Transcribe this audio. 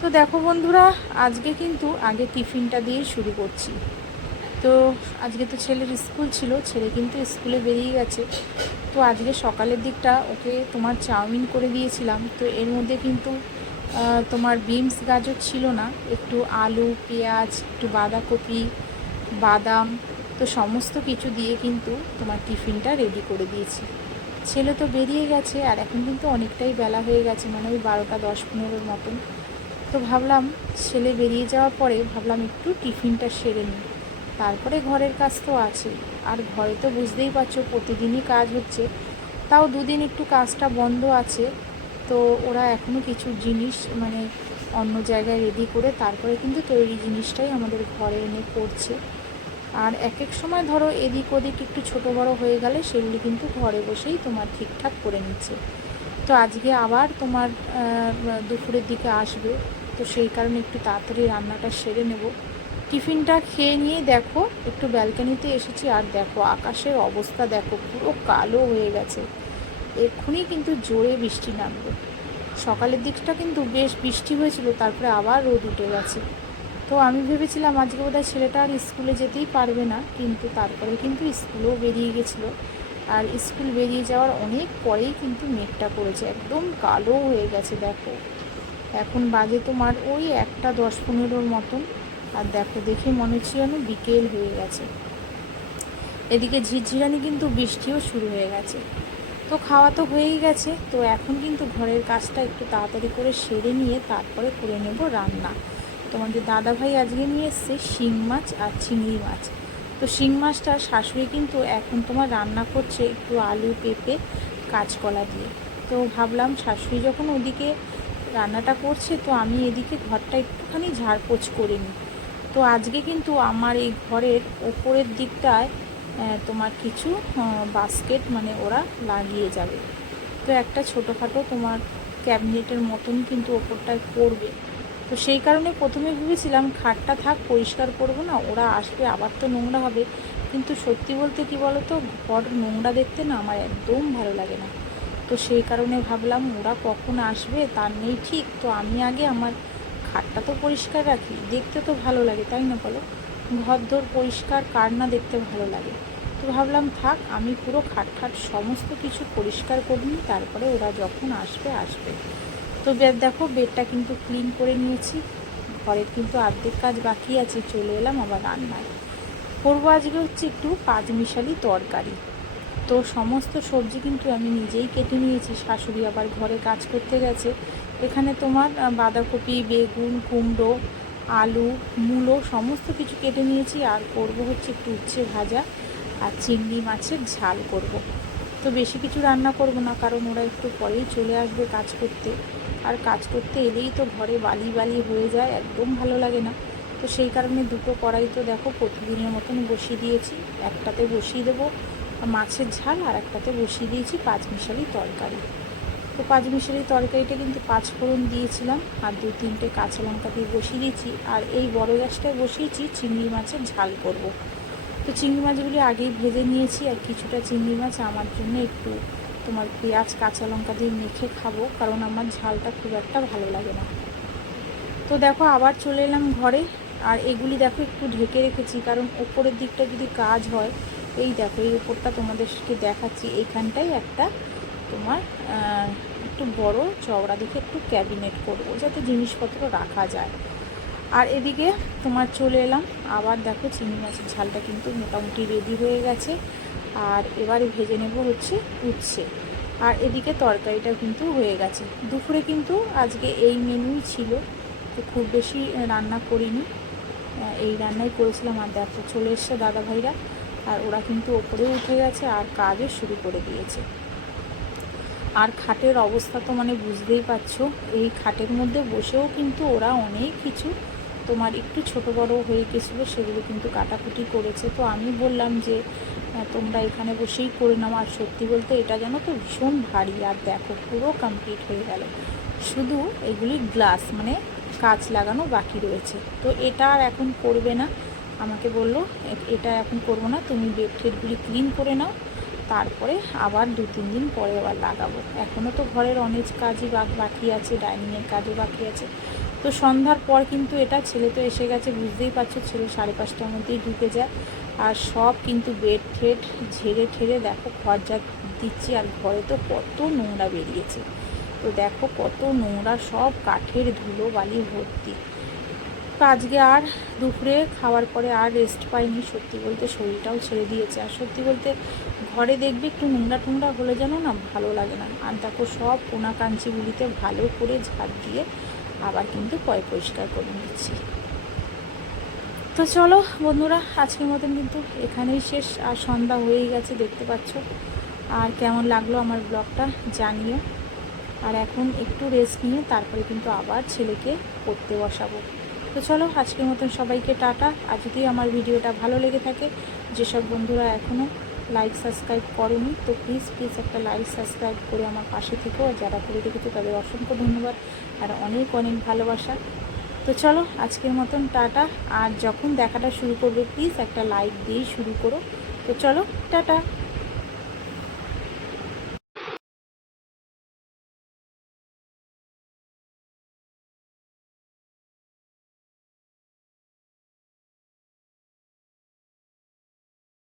তো দেখো বন্ধুরা, আজকে কিন্তু আগে টিফিনটা দিয়ে শুরু করছি। তো আজকে তো ছেলের স্কুল ছিল, ছেলে কিন্তু স্কুলে বেরিয়ে গেছে। তো আজকে সকালের দিকটা ওকে তোমার চাউমিন করে দিয়েছিলাম। তো এর মধ্যে কিন্তু তোমার বিনস গাজর ছিল না, একটু আলু, পেঁয়াজ, একটু বাঁধাকপি, বাদাম, তো সমস্ত কিছু দিয়ে কিন্তু তোমার টিফিনটা রেডি করে দিয়েছি। ছেলে তো বেরিয়ে গেছে, আর এখন কিন্তু অনেকটাই বেলা হয়ে গেছে, মানে ওই 12টা 10-15 মতন। তো ভাবলাম ছেলে বেরিয়ে যাওয়ার পরে ভাবলাম একটু টিফিনটা সেরে নিই, তারপরে ঘরের কাজ তো আছে। আর ঘরে তো বুঝতেই পারছো প্রতিদিনই কাজ হচ্ছে, তাও দুদিন একটু কাজটা বন্ধ আছে। তো ওরা এখনও কিছু জিনিস মানে অন্য জায়গায় রেডি করে তারপরে কিন্তু তৈরি জিনিসটাই আমাদের ঘরে এনে করছে। আর এক এক সময় ধরো এদিক ওদিক একটু ছোট বড় হয়ে গেলে সেগুলি কিন্তু ঘরে বসেই তোমার ঠিকঠাক করে নিচ্ছে। তো আজকে আবার তোমার দুপুরের দিকে আসবে, তো সেই কারণে একটু তাড়াতাড়ি রান্নাটা সেরে নেব। টিফিনটা খেয়ে নিয়ে দেখো একটু ব্যালকানিতে এসেছি, আর দেখো আকাশের অবস্থা দেখো, পুরো কালো হয়ে গেছে। এক্ষুনি কিন্তু জোরে বৃষ্টি নামবে। সকালের দিকটা কিন্তু বেশ বৃষ্টি হয়েছিল, তারপরে আবার রোদ উঠে গেছে। তো আমি ভেবেছিলাম আজকে বোধহয় ছেলেটা আর স্কুলে যেতেই পারবে না, কিন্তু তারপরে কিন্তু স্কুলেও বেরিয়ে গেছিলো। আর স্কুল বেরিয়ে যাওয়ার অনেক পরেই কিন্তু মেঘটা পড়েছে, একদম কালো হয়ে গেছে দেখো। এখন বাজে তোমার ওই 1:10-15 মতন। আর দেখো দেখে মনে হচ্ছে যেন বিকেল হয়ে গেছে। এদিকে ঝিরঝিরানি কিন্তু বৃষ্টিও শুরু হয়ে গেছে। তো খাওয়া তো হয়েই গেছে, তো এখন কিন্তু ঘরের কাজটা একটু তাড়াতাড়ি করে সেরে নিয়ে তারপরে করে নেব রান্না। তোমাদের দাদাভাই আজকে নিয়ে এসছে শিং মাছ আর চিংড়ি মাছ। তো শিং মাছটা শাশুড়ি কিন্তু এখন তোমার রান্না করছে একটু আলু, পেঁপে, কাঁচকলা দিয়ে। তো ভাবলাম শাশুড়ি যখন ওদিকে রান্নাটা করছে, তো আমি এদিকে ঘরটা একটুখানি ঝাড়পোছ করে নিই। তো আজকে কিন্তু আমার এই ঘরের ওপরের দিকটায় তোমার কিছু বাস্কেট মানে ওরা লাগিয়ে যাবে। তো একটা ছোটোখাটো তোমার ক্যাবিনেটের মতন কিন্তু ওপরটায় করবে। তো সেই কারণে প্রথমে ভেবেছিলাম খাটটা থাক, পরিষ্কার করবো না, ওরা আসবে আবার তো নোংরা হবে। কিন্তু সত্যি বলতে কি বলো তো, ঘর নোংরা দেখতে না আমার একদম ভালো লাগে না। তো সেই কারণে ভাবলাম ওরা কখন আসবে তার নেই ঠিক, তো আমি আগে আমার খাটটা তো পরিষ্কার রাখি, দেখতে তো ভালো লাগে তাই না বলো। ঘরদোর পরিষ্কার কার না দেখতে ভালো লাগে। তো ভাবলাম থাক, আমি পুরো খাট সমস্ত কিছু পরিষ্কার করে নিই, তারপরে ওরা যখন আসবে আসবে। তো দেখো বেডটা কিন্তু ক্লিন করে নিয়েছি। ঘরের কিন্তু অর্ধেক কাজ বাকি আছে, চলে এলাম আবার রান্নায়। করবো আজকে হচ্ছে একটু পাঁচমিশালি তরকারি। তো সমস্ত সবজি কিন্তু আমি নিজেই কেটে নিয়েছি, শাশুড়ি আবার ঘরে কাজ করতে গেছে। এখানে তোমার বাঁধাকপি, বেগুন, কুমড়ো, আলু, মূলো সমস্ত কিছু কেটে নিয়েছি। আর করব হচ্ছে একটু উচ্ছে ভাজা আর চিংড়ি মাছের ঝাল করব। তো বেশি কিছু রান্না করব না, কারণ ওরা একটু পরেই চলে আসবে কাজ করতে। আর কাজ করতে এলেই তো ঘরে বালি বালি হয়ে যায়, একদম ভালো লাগে না। তো সেই কারণে দুটো কড়াই তো দেখো প্রতিদিনের মতন বসিয়ে দিয়েছি। একটাতে বসিয়ে দেবো মাছের ঝাল, আর একটাতে বসিয়ে দিয়েছি পাঁচমিশালি তরকারি। তো পাঁচমিশালি তরকারিটা কিন্তু 5 ফোড়ন দিয়েছিলাম, আর 2-3টে কাঁচা লঙ্কা দিয়ে বসিয়ে দিয়েছি। আর এই বড় গ্যাসটায় বসিয়েছি চিংড়ি মাছের ঝাল করব। তো চিংড়ি মাছগুলি আগেই ভেজে নিয়েছি, আর কিছুটা চিংড়ি মাছ আমার জন্য একটু তোমার পেঁয়াজ কাঁচা লঙ্কা দিয়ে মেখে খাবো, কারণ আমার ঝালটা খুব একটা ভালো লাগে না। তো দেখো আবার চলে এলাম ঘরে। আর এগুলি দেখো একটু ঢেকে রেখেছি, কারণ ওপরের দিকটা যদি কাজ হয়, এই দেখো এই ওপরটা তোমাদেরকে দেখাচ্ছি, এইখানটাই একটা তোমার একটু বড় চওড়া দেখে একটু ক্যাবিনেট করবো, যাতে জিনিসপত্র রাখা যায়। আর এদিকে তোমার চলে এলাম আবার দেখো চিংড়ি মাছের ঝালটা কিন্তু মোটামুটি রেডি হয়ে গেছে। আর এবারে ভেজে নেব হচ্ছে উচ্ছে। আর এদিকে তরকারিটা কিন্তু হয়ে গেছে। দুপুরে কিন্তু আজকে এই মেনুই ছিল, তো খুব বেশি রান্না করিনি, এই রান্নাই করেছিলাম। আর দেখো চলে এসছে দাদাভাইরা, আর ওরা কিন্তু ওপরে উঠে গেছে আর কাজও শুরু করে দিয়েছে। আর খাটের অবস্থা তো মানে বুঝতেই পারছো, এই খাটের মধ্যে বসেও কিন্তু ওরা অনেক কিছু তোমার একটু ছোট বড় হয়ে গেছিলো, সেগুলো কিন্তু কাটাকুটি করেছে। তো আমি বললাম যে তোমরা এখানে বসেই করে নাও। আর সত্যি বলতে এটা যেন তো ভীষণ ভারী। আর দেখো পুরো কমপ্লিট হয়ে গেল, শুধু এগুলি গ্লাস মানে কাঁচ লাগানো বাকি রয়েছে। তো এটা আর এখন করবে না, আমাকে বললো এটা এখন করবো না, তুমি বেড টেডগুলি ক্লিন করে নাও, তারপরে আবার 2-3 দিন পরে আবার লাগাবো। এখনও তো ঘরের অনেক কাজই বাকি আছে, ডাইনিংয়ের কাজও বাকি আছে। তো সন্ধ্যার পর কিন্তু এটা, ছেলে তো এসে গেছে, বুঝতেই পারছো, ছেলে 5:30টার মধ্যেই ঢুকে যায়। আর সব কিন্তু বেড ঠেড ঝেড়ে ঠেড়ে দেখো ঘর যা দিচ্ছি। আর ঘরে তো কত নোংরা বেরিয়েছে, তো দেখো কত নোংরা, সব কাঠের ধুলো বালি ভর্তি। তো আজকে আর দুপুরে খাওয়ার পরে আর রেস্ট পাইনি, সত্যি বলতে শরীরটাও ছেড়ে দিয়েছে। আর সত্যি বলতে ঘরে দেখবে একটু নোংরা টোংরা হলে যেন না ভালো লাগে না। আর দেখো সব কোনা কাঞ্চিগুলিতে ভালো করে ঝাড় দিয়ে আবার কিন্তু পরিষ্কার করে নিচ্ছি। তো চলো বন্ধুরা, আজকের মতন কিন্তু এখানেই শেষ। আর সন্ধ্যা হয়েই গেছে দেখতে পাচ্ছ। আর কেমন লাগলো আমার ব্লগটা জানিও। আর এখন একটু রেস্ট নিয়ে তারপরে কিন্তু আবার ছেলেকে পড়তে বসাবো। তো চলো আজকের মতন সবাইকে টাটা। আর যদি আমার ভিডিওটা ভালো লেগে থাকে, যেসব বন্ধুরা এখনও লাইক সাবস্ক্রাইব করোনি, তো প্লিজ প্লিজ একটা লাইক সাবস্ক্রাইব করে আমার পাশে থেকেও। আর যারা করে রেখেছে তাদের অসংখ্য ধন্যবাদ আর অনেক অনেক ভালোবাসা। তো চলো আজকের মতন টাটা। আর যখন দেখাটা শুরু করবে প্লিজ একটা লাইক দিয়েই শুরু করো। তো চলো টাটা।